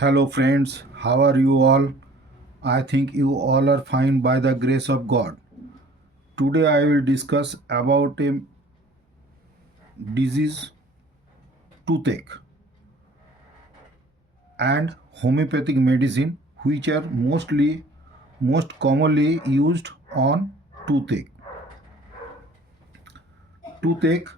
Hello, friends. How are you all? I think you all are fine by the grace of God. Today, I will discuss about a disease, toothache, and homeopathic medicine, which are most commonly used on toothache. Toothache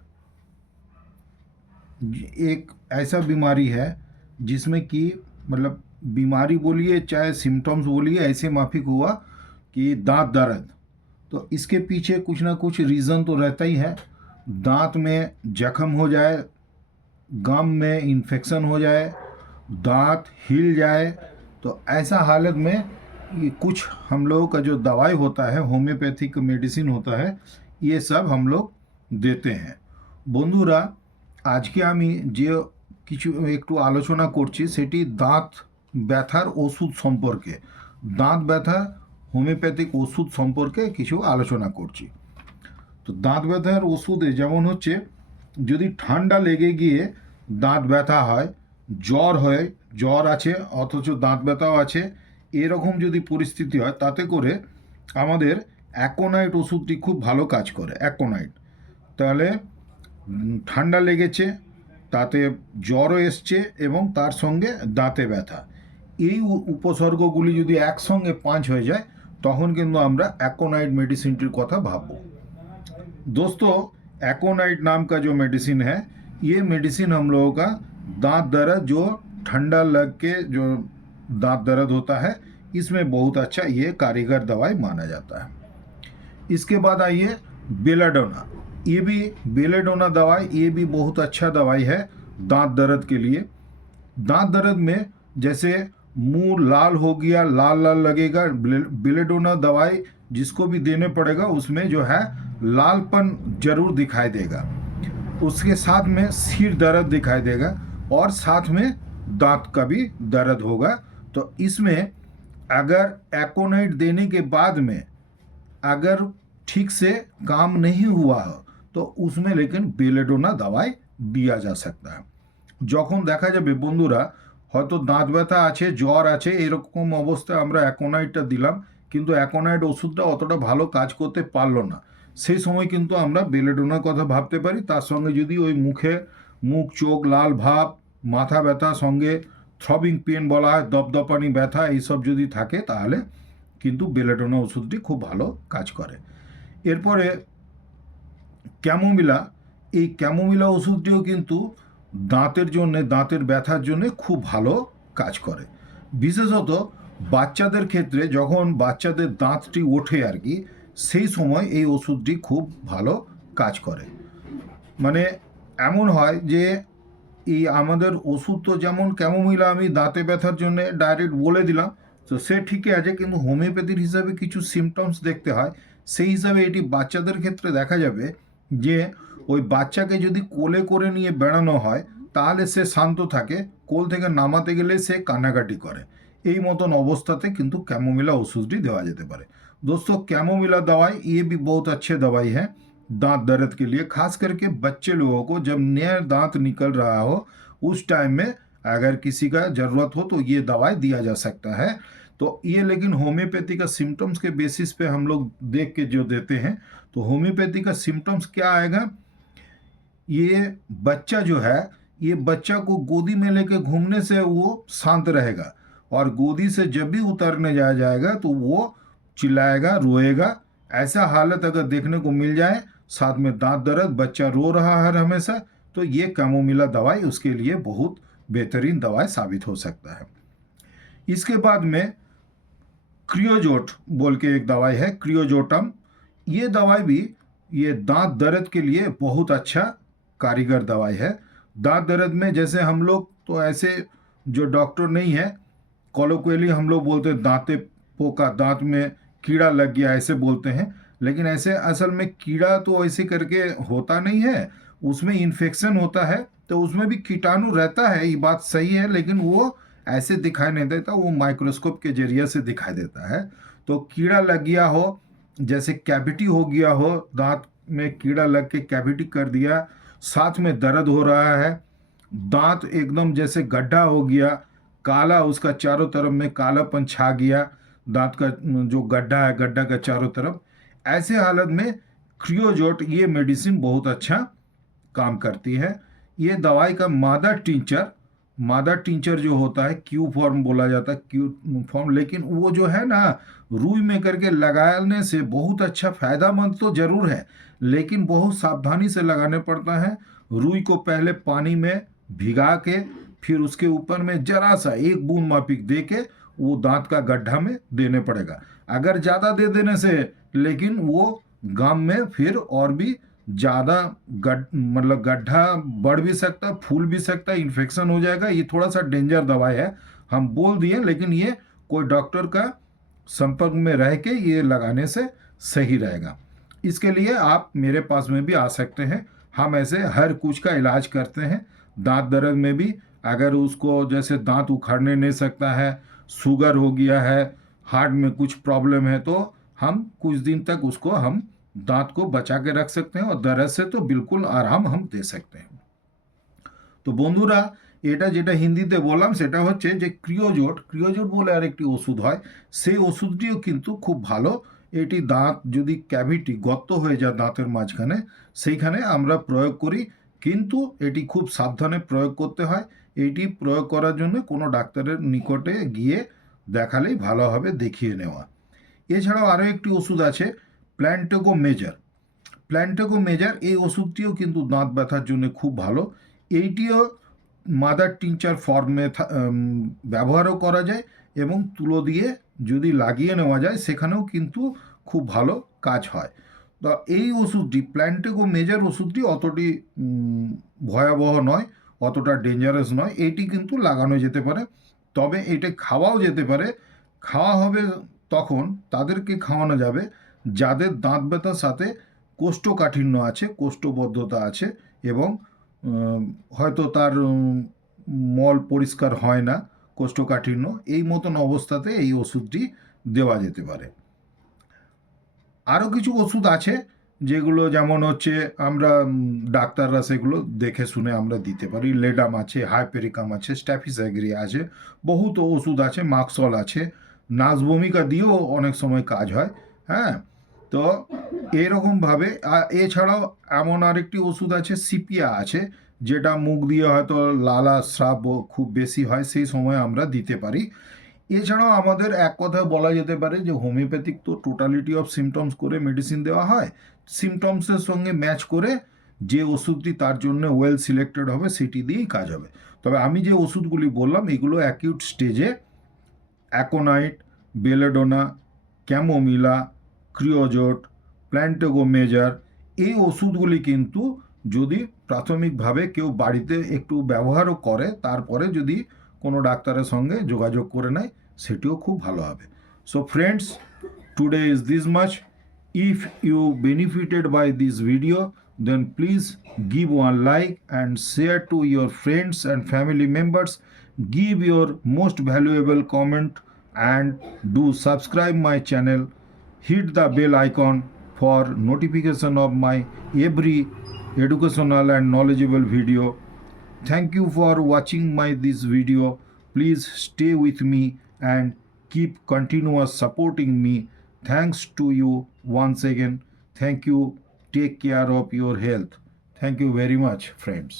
एक ऐसा बीमारी है जिसमें कि मतलब बीमारी बोलिए चाहे सिम्टम्स बोलिए ऐसे माफिक हुआ कि दांत दर्द। तो इसके पीछे कुछ ना कुछ रीज़न तो रहता ही है। दांत में जख्म हो जाए, गम में इन्फेक्शन हो जाए, दांत हिल जाए, तो ऐसा हालत में ये कुछ हम लोगों का जो दवाई होता है, होम्योपैथिक मेडिसिन होता है, ये सब हम लोग देते हैं। বন্ধুরা, আজকে আমি যে কিছু একটু আলোচনা করছি সেটি দাঁত ব্যথার ওষুধ সম্পর্কে। দাঁত ব্যথা হোমিওপ্যাথিক ওষুধ সম্পর্কে কিছু আলোচনা করছি। তো দাঁত ব্যথার ওষুধে যেমন হচ্ছে, যদি ঠান্ডা লেগে গিয়ে দাঁত ব্যথা হয়, জ্বর আছে অথচ দাঁত ব্যথাও আছে, এরকম যদি পরিস্থিতি হয় তাতে করে আমাদের অ্যাকোনাইট ওষুধটি খুব ভালো কাজ করে। অ্যাকোনাইট তাহলে ঠান্ডা লেগেছে, তাতে জ্বরও এসছে এবং তার সঙ্গে দাঁতে ব্যথা, এই উপসর্গগুলি যদি একসঙ্গে পাঁচ হয়ে যায় তখন কিন্তু আমরা অ্যাকোনাইট मेडिसिन কথা भाबो। दोस्तों, एकोनाइट नाम का जो मेडिसिन है, ये मेडिसिन हम लोगों का दांत दर्द, जो ठंडा लग के जो दांत दर्द होता है, इसमें बहुत अच्छा ये कारीगर दवाई माना जाता है। इसके बाद आइए बेलाडोना। ये भी बेलाडोना दवाई, ये भी बहुत अच्छा दवाई है दांत दर्द के लिए। दांत दर्द में जैसे मुंह लाल हो गया, लाल लाल लगेगा, बेलाडोना दवाई जिसको भी देने पड़ेगा उसमें जो है लालपन जरूर दिखाई देगा। उसके साथ में सिर दर्द दिखाई देगा और साथ में दांत का भी दर्द होगा। तो इसमें अगर एकोनाइट देने के बाद में अगर ठीक से काम नहीं हुआ हो तो उसमें लेकिन बेलाडोना दवाई दिया जा सकता है। যখন দেখা যাবে বন্ধুরা হয়তো দাঁত ব্যথা আছে, জ্বর আছে, এরকম অবস্থায় আমরা অ্যাকোনাইটটা দিলাম কিন্তু অ্যাকোনাইট ওষুধটা অতটা ভালো কাজ করতে পারলো না, সেই সময় কিন্তু আমরা বেলাডোনার কথা ভাবতে পারি। তার সঙ্গে যদি ওই মুখ চোখ লাল ভাব, মাথা ব্যথা, সঙ্গে থ্রবিং পেন বলা হয়, দপদপানি ব্যথা, এইসব যদি থাকে তাহলে কিন্তু বেলাডোনা ওষুধটি খুব ভালো কাজ করে। এরপরে ক্যামোমিলা, এই ক্যামোমিলা ওষুধটিও কিন্তু দাঁতের জন্যে, দাঁতের ব্যথার জন্যে খুব ভালো কাজ করে। বিশেষত বাচ্চাদের ক্ষেত্রে যখন বাচ্চাদের দাঁতটি ওঠে আর কি, সেই সময় এই ওষুধটি খুব ভালো কাজ করে। মানে এমন হয় যে এই আমাদের ওষুধ তো যেমন ক্যামোমিলা আমি দাঁতে ব্যথার জন্য ডাইরেক্ট বলে দিলাম, তো সে ঠিকই আছে, কিন্তু হোমিওপ্যাথির হিসাবে কিছু সিমটমস দেখতে হয়। সেই হিসাবে এটি বাচ্চাদের ক্ষেত্রে দেখা যাবে যে ওই বাচ্চাকে যদি কোলে করে নিয়ে বেড়ানো হয় তাহলে সে শান্ত থাকে, কোল থেকে নামাতে গেলে সে কান্নাকাটি করে। এই মতন অবস্থাতে কিন্তু कैमोमिला ওষুধটি দেওয়া যেতে পারে। दोस्तों, कैमोमिला दवाई ये भी बहुत अच्छे दवाई है दांत दर्द के लिए, खास करके बच्चे लोगों को जब नया दांत निकल रहा हो उस टाइम में अगर किसी का ज़रूरत हो तो ये दवाई दिया जा सकता है। तो ये लेकिन होम्योपैथी का सिम्टम्स के बेसिस पे हम लोग देख के जो देते हैं, तो होम्योपैथी का सिम्टम्स क्या आएगा, ये बच्चा जो है, ये बच्चा को गोदी में लेके घूमने से वो शांत रहेगा और गोदी से जब भी उतरने जाएगा तो वो चिल्लाएगा, रोएगा। ऐसा हालत अगर देखने को मिल जाए, साथ में दांत दर्द, बच्चा रो रहा है हमेशा, तो ये कैमोमिला दवाई उसके लिए बहुत बेहतरीन दवाई साबित हो सकता है। इसके बाद में क्रियोजोट बोल के एक दवाई है, क्रियोजोटम। ये दवाई भी ये दांत दर्द के लिए बहुत अच्छा कारीगर दवाई है। दांत दर्द में जैसे हम लोग तो ऐसे जो डॉक्टर नहीं है, कॉलोक्वियली हम लोग बोलते हैं दांते पोका, दांत में कीड़ा लग गया ऐसे बोलते हैं, लेकिन ऐसे असल में कीड़ा तो ऐसे करके होता नहीं है, उसमें इन्फेक्शन होता है, तो उसमें भी कीटाणु रहता है, ये बात सही है, लेकिन वो ऐसे दिखाई नहीं देता, वो माइक्रोस्कोप के जरिए से दिखाई देता है। तो कीड़ा लग गया हो, जैसे कैविटी हो गया हो, दांत में कीड़ा लग के कैविटी कर दिया, साथ में दर्द हो रहा है, दांत एकदम जैसे गड्ढा हो गया, काला उसका चारों तरफ में कालापन छा गया, दांत का जो गड्ढा है गड्ढा का चारों तरफ, ऐसे हालत में क्रियोजोट ये मेडिसिन बहुत अच्छा काम करती है। ये दवाई का मादा टिंचर जो होता है क्यू फॉर्म बोला जाता है, क्यू फॉर्म, लेकिन वो जो है ना रुई में करके लगाने से बहुत अच्छा फायदामंद तो जरूर है, लेकिन बहुत सावधानी से लगाने पड़ता है। रुई को पहले पानी में भिगा के फिर उसके ऊपर में जरा सा एक बूंद मापिक दे के वो दांत का गड्ढा में देने पड़ेगा। अगर ज़्यादा दे देने से लेकिन वो गाम में फिर और भी ज़्यादा मतलब गड्ढा बढ़ भी सकता है, फूल भी सकता है, इन्फेक्शन हो जाएगा। ये थोड़ा सा डेंजर दवाई है, हम बोल दिए, लेकिन ये कोई डॉक्टर का संपर्क में रह के ये लगाने से सही रहेगा। इसके लिए आप मेरे पास में भी आ सकते हैं, हम ऐसे हर कुछ का इलाज करते हैं। दांत दर्द में भी अगर उसको जैसे दांत उखाड़ने नहीं सकता है, शुगर हो गया है, हार्ट में कुछ प्रॉब्लम है, तो हम कुछ दिन तक उसको हम दांत को बचा के रख सकते हैं और दर्द से तो बिल्कुल आराम हम दे सकते हैं। তো বন্ধুরা, এটা যেটা হিন্দিতে বললাম সেটা হচ্ছে যে ক্রিওজোট বলে আরেকটি ওষুধ হয়, সেই ওষুধটিও কিন্তু খুব ভালো। এটি দাঁত যদি ক্যাভিটি গর্ত হয়ে যায় দাঁতের মাঝখানে, সেইখানে আমরা প্রয়োগ করি, কিন্তু এটি খুব সাবধানে প্রয়োগ করতে হয়। এটি প্রয়োগ করার জন্য কোনো ডাক্তারের নিকটে গিয়ে দেখালেই ভালো হবে, দেখিয়ে নেওয়া। এছাড়াও আরও একটি ওষুধ আছে প্ল্যান্টেগো মেজার। এই ওষুধটিও কিন্তু দাঁত ব্যথার জন্য খুব ভালো। এইটিও মাদার টিংচার ফর্মে ব্যবহারও করা যায় এবং তুলো দিয়ে যদি লাগিয়ে নেওয়া যায় সেখানেও কিন্তু খুব ভালো কাজ হয়। তো এই ওষুধটি প্ল্যান্টেগো মেজার ওষুধটি অতটি ভয়াবহ নয়, অতটা ডেঞ্জারাস নয়। এইটি কিন্তু লাগানো যেতে পারে, তবে এটা খাওয়াও যেতে পারে। খাওয়া হবে তখন তাদেরকে খাওয়ানো যাবে যাদের দাঁত ব্যথার সাথে কোষ্ঠকাঠিন্য আছে, কোষ্ঠবদ্ধতা আছে এবং হয়তো তার মল পরিষ্কার হয় না, কোষ্ঠকাঠিন্য, এই মতন অবস্থাতে এই ওষুধটি দেওয়া যেতে পারে। আরও কিছু ওষুধ আছে যেগুলো যেমন হচ্ছে আমরা ডাক্তাররা সেগুলো দেখে শুনে আমরা দিতে পারি। লেডাম আছে, হাইপেরিকাম আছে, স্ট্যাফিসাগ্রিয়া আছে, বহুত ওষুধ আছে, মাক্সল আছে, নাজভূমিকা দিয়েও অনেক সময় কাজ হয়। হ্যাঁ, তো এরকমভাবে এছাড়াও এমন আরেকটি ওষুধ আছে সিপিয়া আছে, যেটা মুখ দিয়ে হয়তো লালা স্রাব খুব বেশি হয়, সেই সময় আমরা দিতে পারি। এছাড়াও আমাদের এক কথায় বলা যেতে পারে যে হোমিওপ্যাথিক তো টোটালিটি অফ সিমটমস করে মেডিসিন দেওয়া হয়, সিমটমসের সঙ্গে ম্যাচ করে যে ওষুধটি তার জন্য ওয়েল সিলেক্টেড হবে সেটি দিয়েই কাজ হবে। তবে আমি যে ওষুধগুলি বললাম এগুলো অ্যাকিউট স্টেজে aconite, belladonna, chamomilla, creosote, প্ল্যান্টেগো measure, এই ওষুধগুলি কিন্তু যদি প্রাথমিকভাবে কেউ বাড়িতে একটু ব্যবহারও করে, তারপরে যদি কোনো ডাক্তারের সঙ্গে যোগাযোগ করে নেয় সেটিও খুব ভালো হবে। So friends, today is this much. If you benefited by this video then please give one like and share to your friends and family members. Give your most valuable comment and do subscribe my channel. Hit the bell icon for notification of my every educational and knowledgeable video. Thank you for watching this video. Please stay with me and keep continuous supporting me. Thanks to you once again. Thank you. Take care of your health. Thank you very much, friends.